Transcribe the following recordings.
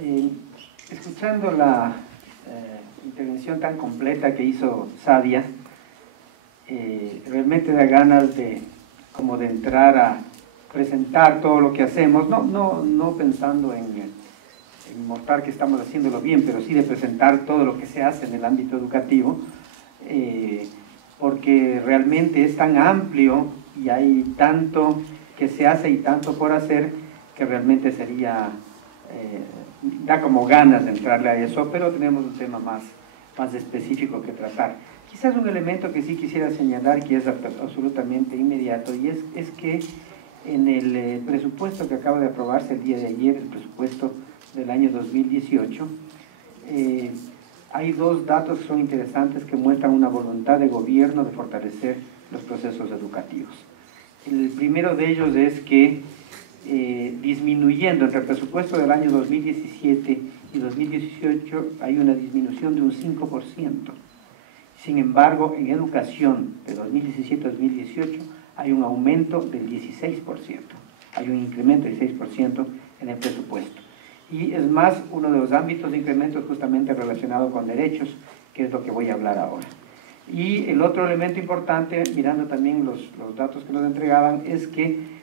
Eh, Escuchando la intervención tan completa que hizo Sadia, realmente da ganas de entrar a presentar todo lo que hacemos, no pensando en mostrar que estamos haciéndolo bien, pero sí de presentar todo lo que se hace en el ámbito educativo, porque realmente es tan amplio y hay tanto que se hace y tanto por hacer que realmente sería, da como ganas de entrarle a eso, pero tenemos un tema más específico que tratar. Quizás un elemento que sí quisiera señalar, que es absolutamente inmediato, y es que en el presupuesto que acaba de aprobarse el día de ayer, el presupuesto del año 2018, hay dos datos que son interesantes que muestran una voluntad de gobierno de fortalecer los procesos educativos. El primero de ellos es que disminuyendo entre el presupuesto del año 2017 y 2018 hay una disminución de un 5%. Sin embargo, en educación de 2017 a 2018 hay un aumento del 16%, hay un incremento del 6% en el presupuesto. Y es más, uno de los ámbitos de incremento es justamente relacionado con derechos, que es lo que voy a hablar ahora. Y el otro elemento importante, mirando también los datos que nos entregaban, es que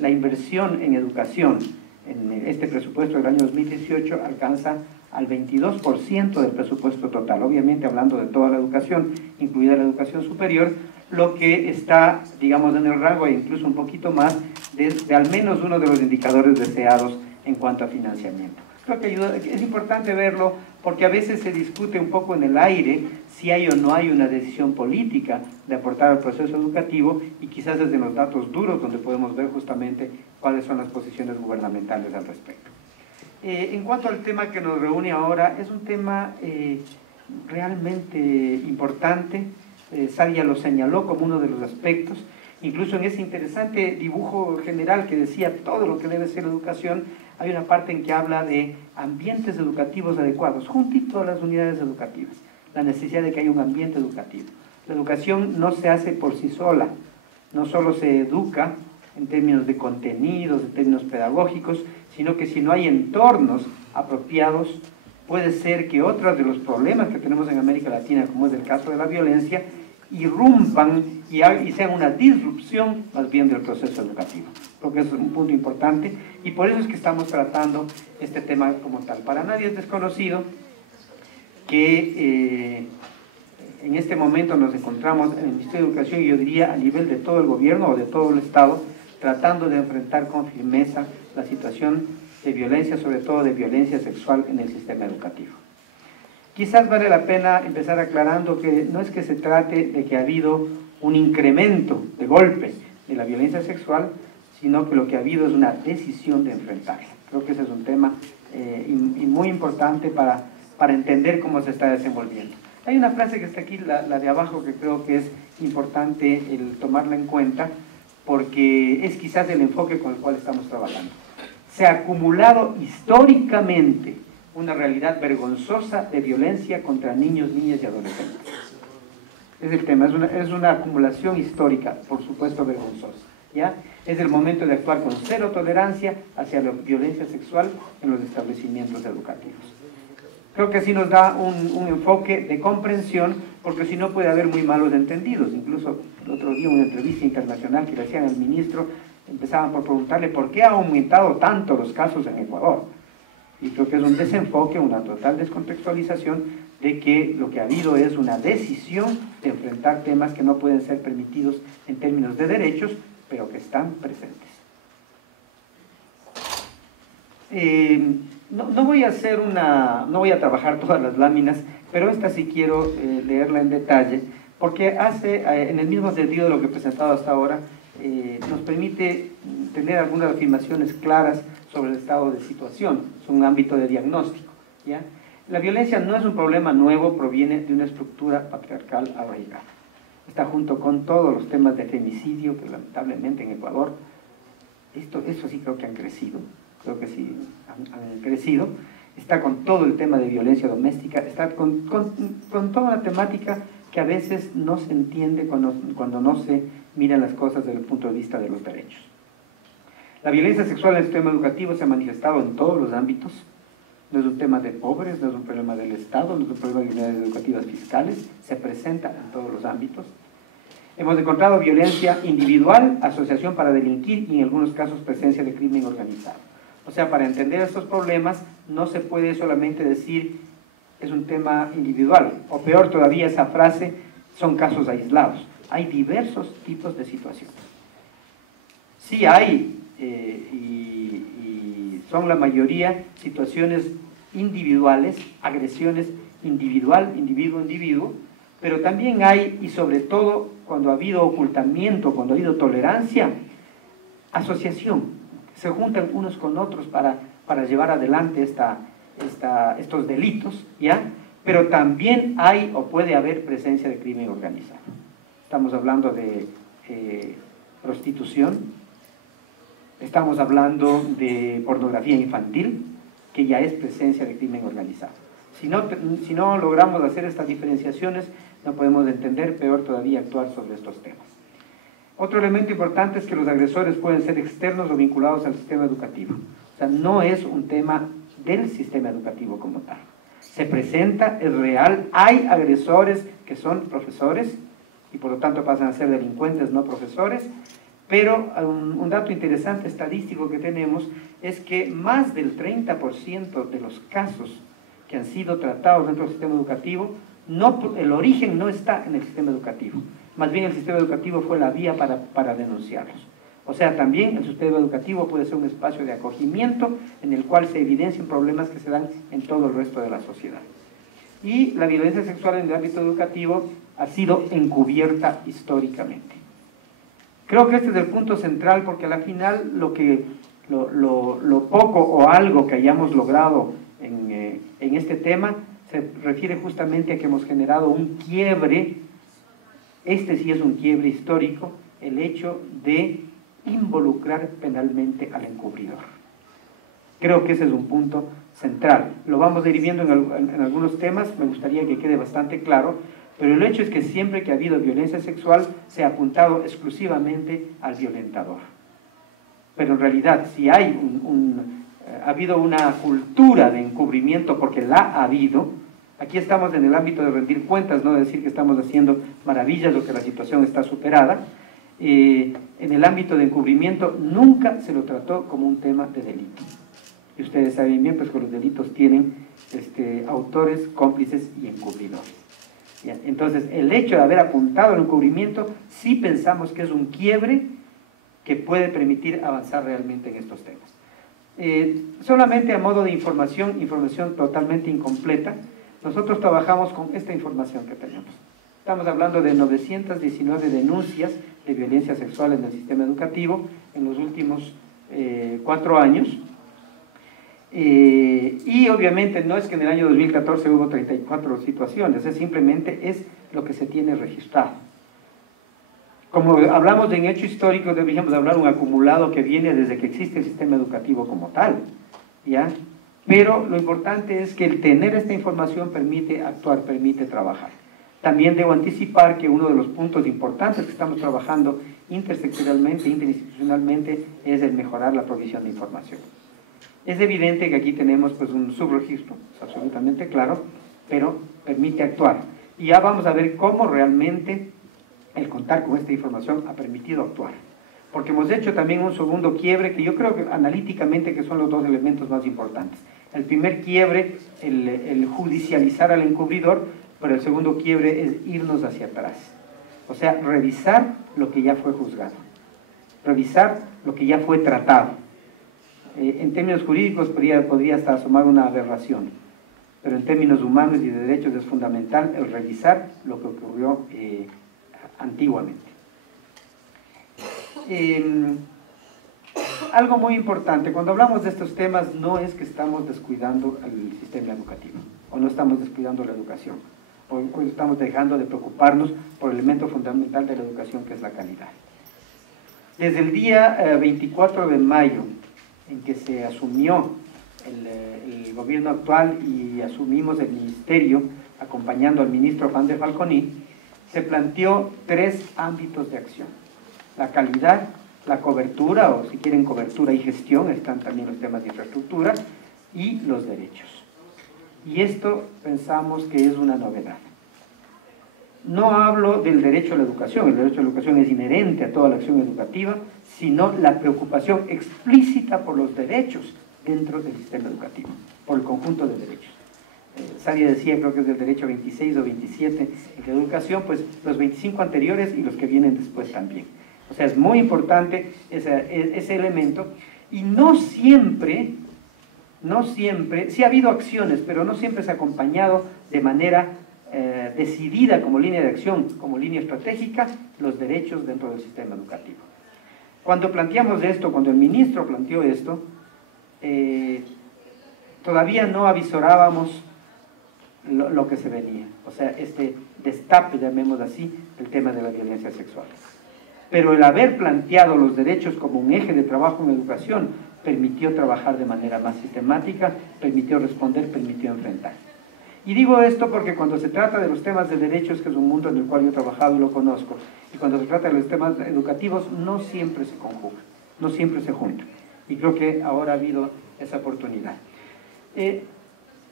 la inversión en educación en este presupuesto del año 2018 alcanza al 22% del presupuesto total, obviamente hablando de toda la educación, incluida la educación superior, lo que está, digamos, en el rango e incluso un poquito más de al menos uno de los indicadores deseados en cuanto a financiamiento. Creo que es importante verlo porque a veces se discute un poco en el aire si hay o no hay una decisión política de aportar al proceso educativo, y quizás desde los datos duros donde podemos ver justamente cuáles son las posiciones gubernamentales al respecto. En cuanto al tema que nos reúne ahora, es un tema realmente importante. Sadia lo señaló como uno de los aspectos, incluso en ese interesante dibujo general que decía todo lo que debe ser educación, hay una parte en que habla de ambientes educativos adecuados, juntito a las unidades educativas, la necesidad de que haya un ambiente educativo. La educación no se hace por sí sola, no solo se educa en términos de contenidos, en términos pedagógicos, sino que si no hay entornos apropiados, puede ser que otros de los problemas que tenemos en América Latina, como es el caso de la violencia, irrumpan y sean una disrupción más bien del proceso educativo. Creo que es un punto importante y por eso es que estamos tratando este tema como tal. Para nadie es desconocido que en este momento nos encontramos en el Ministerio de Educación, y yo diría a nivel de todo el gobierno o de todo el Estado, tratando de enfrentar con firmeza la situación de violencia, sobre todo de violencia sexual en el sistema educativo. Quizás vale la pena empezar aclarando que no es que se trate de que ha habido un incremento de golpe de la violencia sexual, sino que lo que ha habido es una decisión de enfrentarla. Creo que ese es un tema muy importante para entender cómo se está desenvolviendo. Hay una frase que está aquí, la de abajo, que creo que es importante el tomarla en cuenta, porque es quizás el enfoque con el cual estamos trabajando. Se ha acumulado históricamente una realidad vergonzosa de violencia contra niños, niñas y adolescentes. Es el tema, es una acumulación histórica, por supuesto vergonzosa, ¿ya? Es el momento de actuar con cero tolerancia hacia la violencia sexual en los establecimientos educativos. Creo que así nos da un enfoque de comprensión, porque si no puede haber muy malos entendidos. Incluso el otro día, en una entrevista internacional que le hacían al ministro, empezaban por preguntarle por qué ha aumentado tanto los casos en Ecuador. Y creo que es un desenfoque, una total descontextualización de que lo que ha habido es una decisión de enfrentar temas que no pueden ser permitidos en términos de derechos, pero que están presentes. No voy a trabajar todas las láminas, pero esta sí quiero leerla en detalle, porque hace, en el mismo sentido de lo que he presentado hasta ahora, nos permite tener algunas afirmaciones claras sobre el estado de situación. Es un ámbito de diagnóstico, ¿ya? La violencia no es un problema nuevo, proviene de una estructura patriarcal arraigada. Está junto con todos los temas de femicidio, que lamentablemente en Ecuador, eso sí creo que han crecido, creo que sí han crecido. Está con todo el tema de violencia doméstica, está con toda una temática que a veces no se entiende cuando no se miran las cosas desde el punto de vista de los derechos. La violencia sexual en el sistema educativo se ha manifestado en todos los ámbitos, no es un tema de pobres, no es un problema del Estado, no es un problema de unidades educativas fiscales, se presenta en todos los ámbitos. Hemos encontrado violencia individual, asociación para delinquir y en algunos casos presencia de crimen organizado. O sea, para entender estos problemas no se puede solamente decir es un tema individual, o peor todavía esa frase, son casos aislados. Hay diversos tipos de situaciones. Sí hay, y son la mayoría, situaciones individuales, agresiones individual, individuo, pero también hay, y sobre todo cuando ha habido ocultamiento, cuando ha habido tolerancia, asociación. Se juntan unos con otros para llevar adelante estos delitos, ¿ya? Pero también hay o puede haber presencia de crimen organizado. Estamos hablando de prostitución, estamos hablando de pornografía infantil, que ya es presencia de crimen organizado. Si no logramos hacer estas diferenciaciones, no podemos entender, peor todavía, actuar sobre estos temas. Otro elemento importante es que los agresores pueden ser externos o vinculados al sistema educativo. O sea, no es un tema del sistema educativo como tal. Se presenta, es real, hay agresores que son profesores y por lo tanto pasan a ser delincuentes, no profesores, pero un dato interesante estadístico que tenemos es que más del 30% de los casos que han sido tratados dentro del sistema educativo, el origen no está en el sistema educativo, más bien el sistema educativo fue la vía para denunciarlos. O sea, también el sistema educativo puede ser un espacio de acogimiento en el cual se evidencian problemas que se dan en todo el resto de la sociedad. Y la violencia sexual en el ámbito educativo ha sido encubierta históricamente. Creo que este es el punto central porque al final lo poco o algo que hayamos logrado en este tema se refiere justamente a que hemos generado un quiebre, este sí es un quiebre histórico, el hecho de involucrar penalmente al encubridor. Creo que ese es un punto central. Lo vamos a ir viendo en algunos temas, me gustaría que quede bastante claro, pero el hecho es que siempre que ha habido violencia sexual se ha apuntado exclusivamente al violentador. Pero en realidad, si hay ha habido una cultura de encubrimiento, porque la ha habido, aquí estamos en el ámbito de rendir cuentas, no de decir que estamos haciendo maravillas o que la situación está superada, en el ámbito de encubrimiento nunca se lo trató como un tema de delito. Y ustedes saben bien pues que los delitos tienen autores, cómplices y encubridores. ¿Ya? Entonces, el hecho de haber apuntado al encubrimiento, sí pensamos que es un quiebre que puede permitir avanzar realmente en estos temas. Solamente a modo de información totalmente incompleta, nosotros trabajamos con esta información que tenemos. Estamos hablando de 919 denuncias de violencia sexual en el sistema educativo en los últimos 4 años. Y obviamente no es que en el año 2014 hubo 34 situaciones, simplemente es lo que se tiene registrado. Como hablamos de en hecho histórico, deberíamos hablar de un acumulado que viene desde que existe el sistema educativo como tal, ¿ya? Pero lo importante es que el tener esta información permite actuar, permite trabajar. También debo anticipar que uno de los puntos importantes que estamos trabajando intersectorialmente, interinstitucionalmente, es el mejorar la provisión de información. Es evidente que aquí tenemos pues un subregistro, es absolutamente claro, pero permite actuar. Y ya vamos a ver cómo realmente el contar con esta información ha permitido actuar. Porque hemos hecho también un segundo quiebre que yo creo que analíticamente que son los dos elementos más importantes. El primer quiebre, el judicializar al encubridor, pero el segundo quiebre es irnos hacia atrás. O sea, revisar lo que ya fue juzgado, revisar lo que ya fue tratado. En términos jurídicos podría hasta asomar una aberración, pero en términos humanos y de derechos es fundamental el revisar lo que ocurrió antiguamente. Algo muy importante, cuando hablamos de estos temas no es que estamos descuidando el sistema educativo o no estamos descuidando la educación o estamos dejando de preocuparnos por el elemento fundamental de la educación que es la calidad. Desde el día 24 de mayo en que se asumió el gobierno actual y asumimos el ministerio acompañando al ministro Juan de Falconi, se planteó 3 ámbitos de acción: la calidad, la cobertura, o si quieren cobertura y gestión, están también los temas de infraestructura, y los derechos. Y esto pensamos que es una novedad. No hablo del derecho a la educación, el derecho a la educación es inherente a toda la acción educativa, sino la preocupación explícita por los derechos dentro del sistema educativo, por el conjunto de derechos. Sadia decía, creo que es del derecho 26 o 27 de educación, pues los 25 anteriores y los que vienen después también. O sea, es muy importante ese elemento, y no siempre, sí ha habido acciones, pero no siempre se ha acompañado de manera decidida como línea de acción, como línea estratégica, los derechos dentro del sistema educativo. Cuando planteamos esto, cuando el ministro planteó esto, todavía no avisorábamos lo que se venía, o sea, este destape, llamémoslo así, el tema de la violencia sexual. Pero el haber planteado los derechos como un eje de trabajo en educación permitió trabajar de manera más sistemática, permitió responder, permitió enfrentar. Y digo esto porque cuando se trata de los temas de derechos, que es un mundo en el cual yo he trabajado y lo conozco, y cuando se trata de los temas educativos, no siempre se conjugan, no siempre se juntan. Y creo que ahora ha habido esa oportunidad.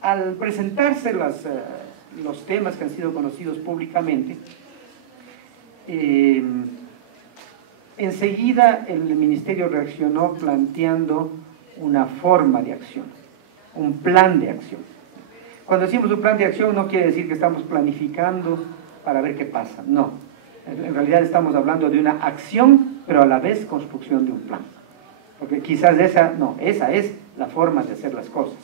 Al presentarse los temas que han sido conocidos públicamente, enseguida el Ministerio reaccionó planteando una forma de acción, un plan de acción. Cuando decimos un plan de acción no quiere decir que estamos planificando para ver qué pasa, no. En realidad estamos hablando de una acción, pero a la vez construcción de un plan. Porque quizás esa es la forma de hacer las cosas.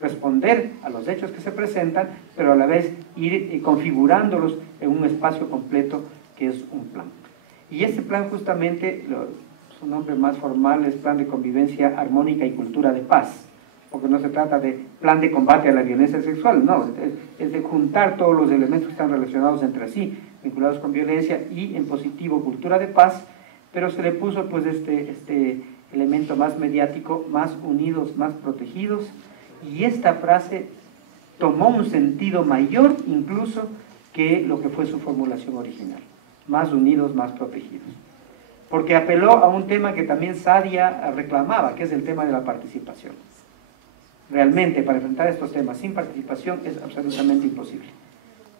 Responder a los hechos que se presentan, pero a la vez ir configurándolos en un espacio completo que es un plan. Y este plan justamente, su nombre más formal es Plan de Convivencia Armónica y Cultura de Paz, porque no se trata de plan de combate a la violencia sexual, no, es de juntar todos los elementos que están relacionados entre sí, vinculados con violencia, y en positivo cultura de paz, pero se le puso pues este elemento más mediático, más unidos, más protegidos, y esta frase tomó un sentido mayor incluso que lo que fue su formulación original, más unidos, más protegidos, porque apeló a un tema que también Sadia reclamaba, que es el tema de la participación. Realmente, para enfrentar estos temas sin participación es absolutamente imposible.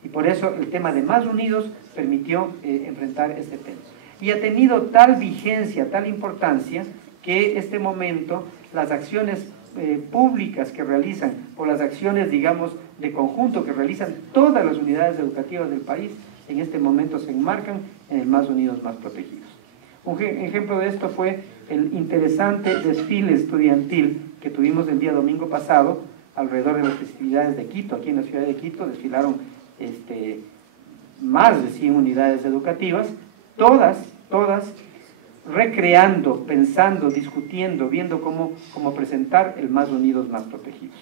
Y por eso el tema de más unidos permitió enfrentar este tema. Y ha tenido tal vigencia, tal importancia, que este momento, las acciones públicas que realizan, o las acciones, digamos, de conjunto que realizan todas las unidades educativas del país, en este momento se enmarcan en el más unidos, más protegidos. Un ejemplo de esto fue el interesante desfile estudiantil que tuvimos el día domingo pasado alrededor de las festividades de Quito. Aquí en la ciudad de Quito desfilaron más de 100 unidades educativas, todas recreando, pensando, discutiendo, viendo cómo presentar el más unidos, más protegidos,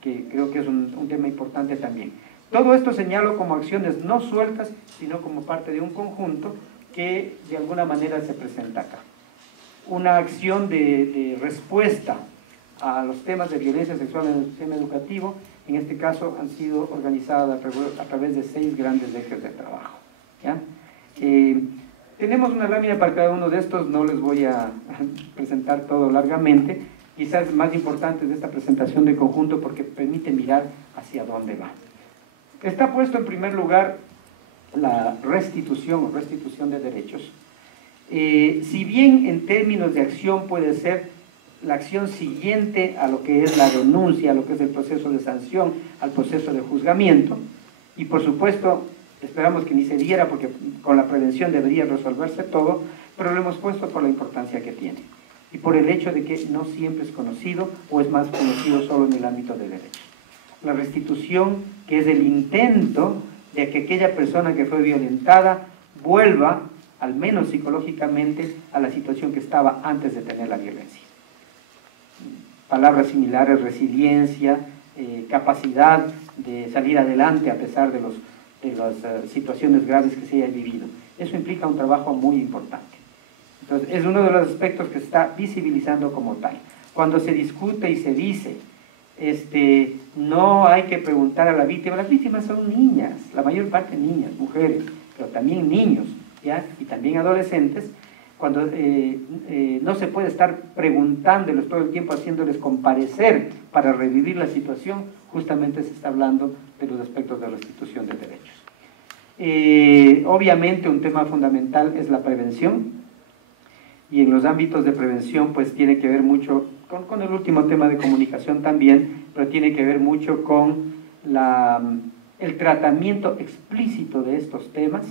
que creo que es un tema importante también. Todo esto señalo como acciones no sueltas, sino como parte de un conjunto que de alguna manera se presenta acá. Una acción de respuesta a los temas de violencia sexual en el sistema educativo, en este caso han sido organizadas a través de 6 grandes ejes de trabajo, ¿ya? Tenemos una lámina para cada uno de estos, no les voy a presentar todo largamente, quizás más importante de esta presentación de conjunto porque permite mirar hacia dónde va. Está puesto en primer lugar la restitución de derechos. Si bien en términos de acción puede ser la acción siguiente a lo que es la denuncia, a lo que es el proceso de sanción, al proceso de juzgamiento, y por supuesto esperamos que ni se diera porque con la prevención debería resolverse todo, pero lo hemos puesto por la importancia que tiene y por el hecho de que no siempre es conocido o es más conocido solo en el ámbito de derecho. La restitución, que es el intento de que aquella persona que fue violentada vuelva, al menos psicológicamente, a la situación que estaba antes de tener la violencia. Palabras similares: resiliencia, capacidad de salir adelante a pesar de las situaciones graves que se hayan vivido. Eso implica un trabajo muy importante. Entonces, es uno de los aspectos que se está visibilizando como tal. Cuando se discute y se dice, no hay que preguntar a la víctima, las víctimas son niñas, la mayor parte niñas, mujeres, pero también niños, ¿ya? Y también adolescentes. Cuando no se puede estar preguntándoles todo el tiempo, haciéndoles comparecer para revivir la situación, justamente se está hablando de los aspectos de restitución de derechos. Obviamente un tema fundamental es la prevención, y en los ámbitos de prevención pues tiene que ver mucho con el último tema de comunicación también, pero tiene que ver mucho con el tratamiento explícito de estos temas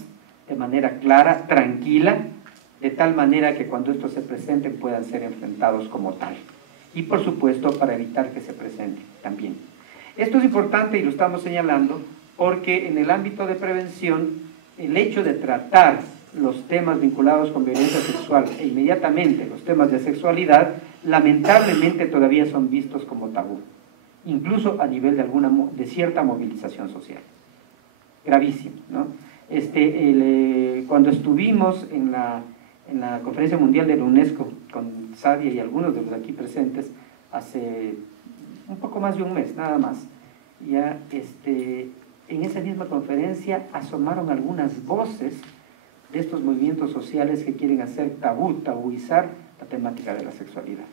de manera clara, tranquila, de tal manera que cuando estos se presenten puedan ser enfrentados como tal. Y por supuesto para evitar que se presenten también. Esto es importante y lo estamos señalando porque en el ámbito de prevención el hecho de tratar los temas vinculados con violencia sexual e inmediatamente los temas de sexualidad lamentablemente todavía son vistos como tabú, incluso a nivel de cierta movilización social. Gravísimo, ¿no? Cuando estuvimos en la Conferencia Mundial de la UNESCO con Sadia y algunos de los aquí presentes hace un poco más de un mes, nada más, ya en esa misma conferencia asomaron algunas voces de estos movimientos sociales que quieren hacer tabuizar la temática de la sexualidad.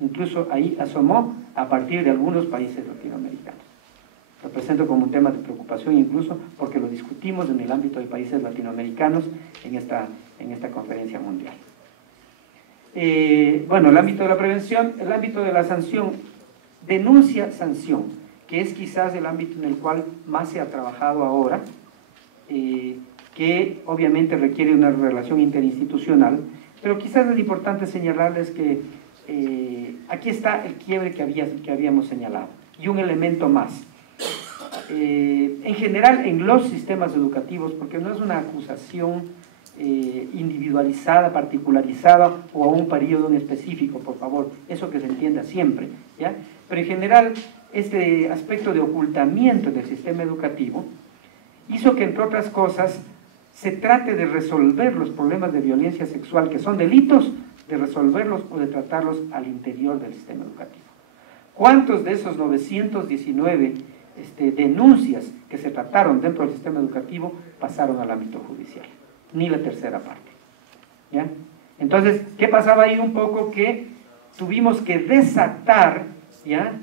Incluso ahí asomó a partir de algunos países latinoamericanos. Lo presento como un tema de preocupación incluso porque lo discutimos en el ámbito de países latinoamericanos en esta conferencia mundial. Bueno, el ámbito de la prevención, el ámbito de la sanción, denuncia-sanción, que es quizás el ámbito en el cual más se ha trabajado ahora, que obviamente requiere una relación interinstitucional, pero quizás es importante señalarles que aquí está el quiebre que habíamos señalado, y un elemento más. En general, en los sistemas educativos, porque no es una acusación individualizada, particularizada, o a un periodo en específico, por favor, eso que se entienda siempre, ¿ya? Pero en general, este aspecto de ocultamiento del sistema educativo hizo que, entre otras cosas, se trate de resolver los problemas de violencia sexual, que son delitos, de resolverlos o de tratarlos al interior del sistema educativo. ¿Cuántos de esos 919 denuncias que se trataron dentro del sistema educativo pasaron al ámbito judicial? Ni la tercera parte, ¿ya? Entonces, ¿qué pasaba ahí un poco? Que tuvimos que desatar, ¿ya?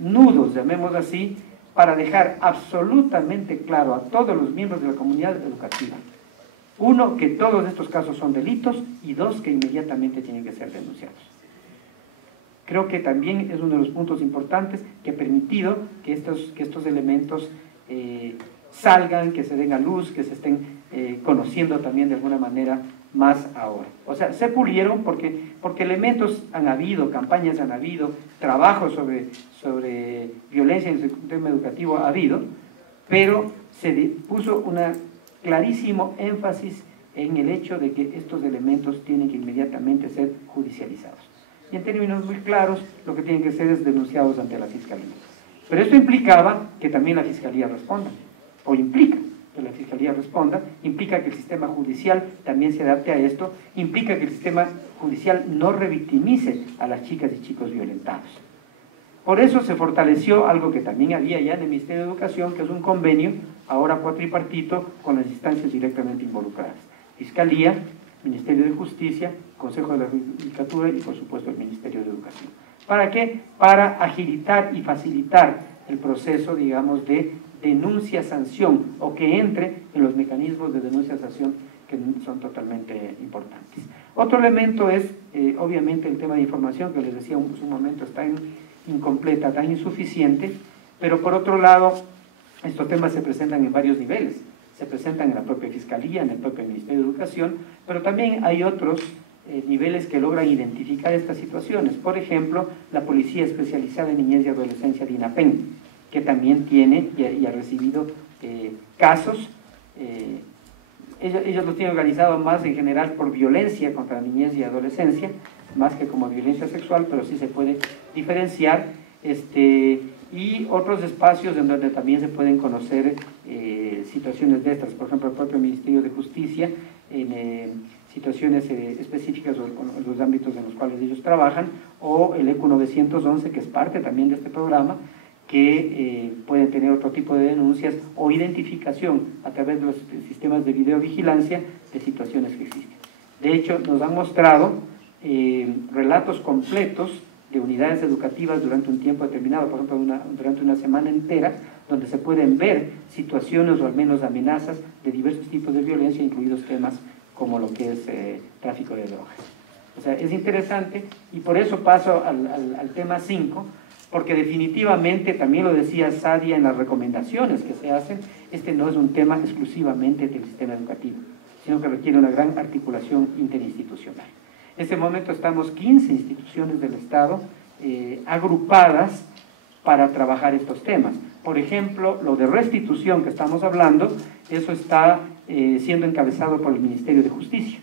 Nudos, llamémoslo así, para dejar absolutamente claro a todos los miembros de la comunidad educativa, uno, que todos estos casos son delitos, y dos, que inmediatamente tienen que ser denunciados. Creo que también es uno de los puntos importantes que ha permitido que estos elementos salgan, que se den a luz, que se estén conociendo también de alguna manera más ahora. O sea, se pulieron porque elementos han habido, campañas han habido, trabajos sobre violencia en el sistema educativo ha habido, pero se puso un clarísimo énfasis en el hecho de que estos elementos tienen que inmediatamente ser judicializados. Y en términos muy claros, lo que tienen que ser es denunciados ante la Fiscalía. Pero esto implicaba que también la Fiscalía responda, o implica que la Fiscalía responda, implica que el sistema judicial también se adapte a esto, implica que el sistema judicial no revictimice a las chicas y chicos violentados. Por eso se fortaleció algo que también había ya en el Ministerio de Educación, que es un convenio, ahora cuatripartito, con las instancias directamente involucradas. Fiscalía, Ministerio de Justicia, Consejo de la Judicatura y por supuesto el Ministerio de Educación. ¿Para qué? Para agilitar y facilitar el proceso, digamos, de denuncia-sanción, o que entre en los mecanismos de denuncia-sanción que son totalmente importantes. Otro elemento es, obviamente, el tema de información, que les decía en un momento está incompleta, tan insuficiente, pero por otro lado, estos temas se presentan en varios niveles. Se presentan en la propia Fiscalía, en el propio Ministerio de Educación, pero también hay otros niveles que logran identificar estas situaciones. Por ejemplo, la Policía Especializada en Niñez y Adolescencia de INAPEN, que también tiene y ha recibido casos. Ellos lo tienen organizado más en general por violencia contra la niñez y adolescencia, más que como violencia sexual, pero sí se puede diferenciar, y otros espacios en donde también se pueden conocer situaciones de estas, por ejemplo el propio Ministerio de Justicia, en situaciones específicas o en los ámbitos en los cuales ellos trabajan, o el ECU 911, que es parte también de este programa, que pueden tener otro tipo de denuncias o identificación a través de los sistemas de videovigilancia de situaciones que existen. De hecho, nos han mostrado relatos completos de unidades educativas durante un tiempo determinado, por ejemplo, durante una semana entera, donde se pueden ver situaciones o al menos amenazas de diversos tipos de violencia, incluidos temas como lo que es tráfico de drogas. O sea, es interesante, y por eso paso al tema 5, porque definitivamente, también lo decía Sadia en las recomendaciones que se hacen, este no es un tema exclusivamente del sistema educativo, sino que requiere una gran articulación interinstitucional. En este momento estamos 15 instituciones del Estado agrupadas para trabajar estos temas. Por ejemplo, lo de restitución que estamos hablando, eso está siendo encabezado por el Ministerio de Justicia.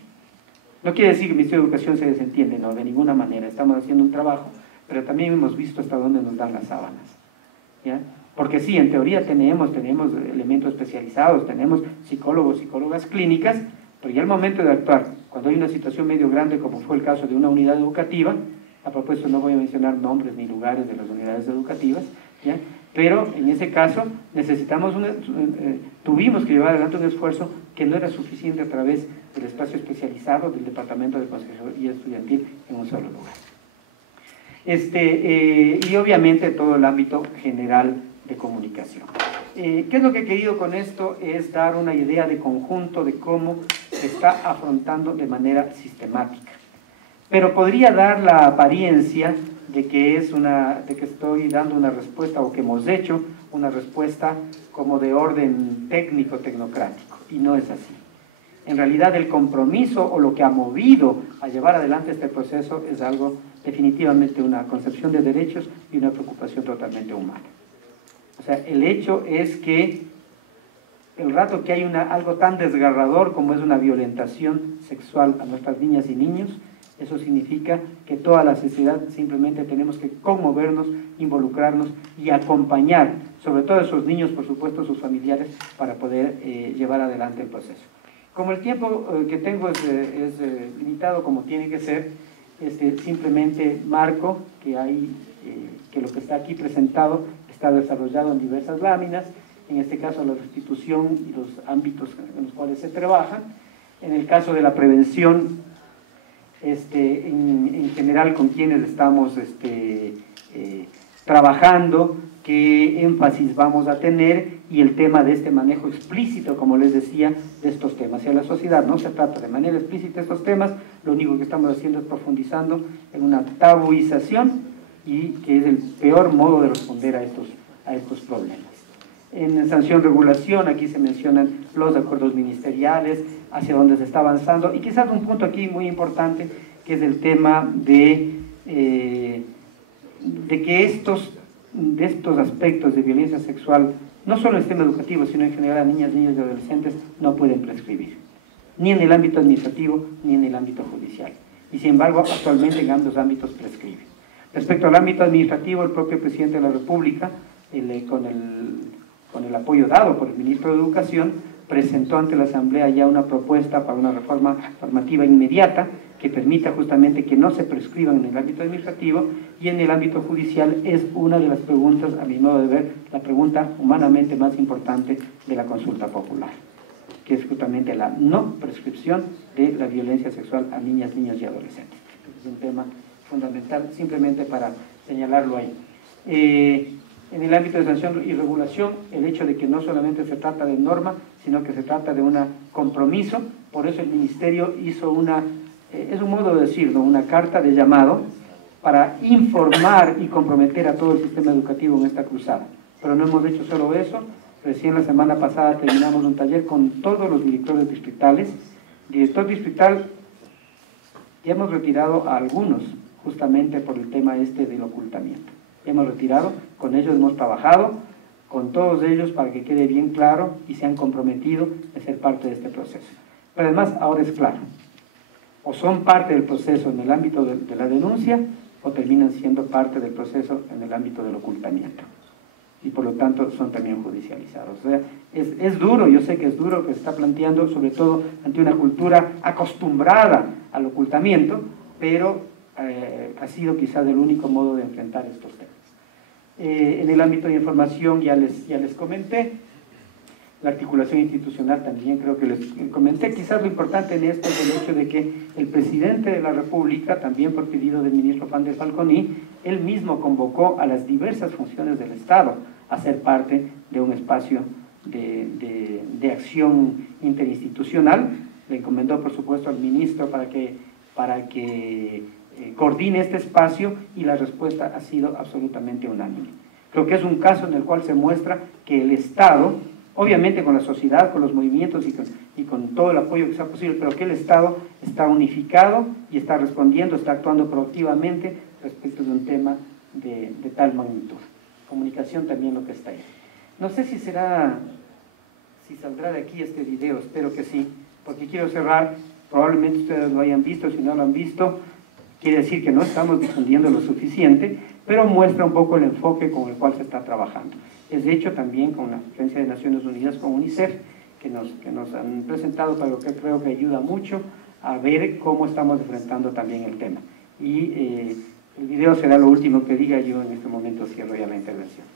No quiere decir que el Ministerio de Educación se desentiende, no, de ninguna manera. Estamos haciendo un trabajo, pero también hemos visto hasta dónde nos dan las sábanas, ¿ya? Porque sí, en teoría tenemos elementos especializados, tenemos psicólogos, psicólogas clínicas, pero ya al momento de actuar, cuando hay una situación medio grande, como fue el caso de una unidad educativa, a propósito no voy a mencionar nombres ni lugares de las unidades educativas, ¿ya? Pero en ese caso necesitamos tuvimos que llevar adelante un esfuerzo que no era suficiente a través del espacio especializado del Departamento de Consejería Estudiantil en un solo lugar. Y obviamente todo el ámbito general de comunicación. ¿Qué es lo que he querido con esto? Es dar una idea de conjunto de cómo se está afrontando de manera sistemática. Pero podría dar la apariencia de que estoy dando una respuesta, o que hemos hecho una respuesta como de orden técnico, tecnocrático, y no es así. En realidad el compromiso o lo que ha movido a llevar adelante este proceso es algo, definitivamente una concepción de derechos y una preocupación totalmente humana. O sea, el hecho es que el rato que hay algo tan desgarrador como es una violentación sexual a nuestras niñas y niños, eso significa que toda la sociedad simplemente tenemos que conmovernos, involucrarnos y acompañar, sobre todo a esos niños, por supuesto, sus familiares, para poder llevar adelante el proceso. Como el tiempo que tengo es limitado, como tiene que ser, simplemente marco que lo que está aquí presentado está desarrollado en diversas láminas, en este caso la restitución y los ámbitos en los cuales se trabaja. En el caso de la prevención, en general con quienes estamos trabajando, qué énfasis vamos a tener, y el tema de este manejo explícito, como les decía, de estos temas. Si a la sociedad no se trata de manera explícita estos temas, lo único que estamos haciendo es profundizando en una tabuización, y que es el peor modo de responder a estos problemas. En sanción-regulación, aquí se mencionan los acuerdos ministeriales, hacia dónde se está avanzando, y quizás un punto aquí muy importante, que es el tema de que estos aspectos de violencia sexual, no solo en el sistema educativo, sino en general a niñas, niños y adolescentes, no pueden prescribir, ni en el ámbito administrativo, ni en el ámbito judicial. Y sin embargo, actualmente en ambos ámbitos prescriben. Respecto al ámbito administrativo, el propio presidente de la República, con el apoyo dado por el ministro de Educación, presentó ante la Asamblea ya una propuesta para una reforma normativa inmediata que permita justamente que no se prescriban en el ámbito administrativo, y en el ámbito judicial es una de las preguntas, a mi modo de ver, la pregunta humanamente más importante de la consulta popular, que es justamente la no prescripción de la violencia sexual a niñas, niños y adolescentes. Es un tema fundamental, simplemente para señalarlo ahí. En el ámbito de sanción y regulación, el hecho de que no solamente se trata de norma, sino que se trata de un compromiso. Por eso el Ministerio hizo es un modo de decirlo, una carta de llamado para informar y comprometer a todo el sistema educativo en esta cruzada. Pero no hemos hecho solo eso. Recién la semana pasada terminamos un taller con todos los directores distritales. Director distrital, ya hemos retirado a algunos, justamente por el tema del ocultamiento. Hemos retirado, con ellos hemos trabajado, con todos ellos para que quede bien claro, y se han comprometido a ser parte de este proceso. Pero además ahora es claro, o son parte del proceso en el ámbito de la denuncia, o terminan siendo parte del proceso en el ámbito del ocultamiento, y por lo tanto son también judicializados. O sea, es duro, yo sé que es duro, que se está planteando, sobre todo ante una cultura acostumbrada al ocultamiento, pero ha sido quizás el único modo de enfrentar estos temas. En el ámbito de información ya les comenté, la articulación institucional también creo que les comenté. Quizás lo importante en esto es el hecho de que el presidente de la República, también por pedido del ministro Juan de Falconi, él mismo convocó a las diversas funciones del Estado a ser parte de un espacio de acción interinstitucional. Le encomendó, por supuesto, al ministro para que coordine este espacio, y la respuesta ha sido absolutamente unánime. Creo que es un caso en el cual se muestra que el Estado, obviamente con la sociedad, con los movimientos y con todo el apoyo que sea posible, pero que el Estado está unificado y está respondiendo, está actuando proactivamente respecto de un tema de tal magnitud. Comunicación también lo que está ahí. No sé si saldrá de aquí este video, espero que sí, porque quiero cerrar, probablemente ustedes lo hayan visto, si no lo han visto, quiere decir que no estamos difundiendo lo suficiente, pero muestra un poco el enfoque con el cual se está trabajando. Es de hecho también con la Agencia de Naciones Unidas, con UNICEF, que nos han presentado, para lo que creo que ayuda mucho a ver cómo estamos enfrentando también el tema. Y el video será lo último que diga. Yo en este momento cierro ya la intervención.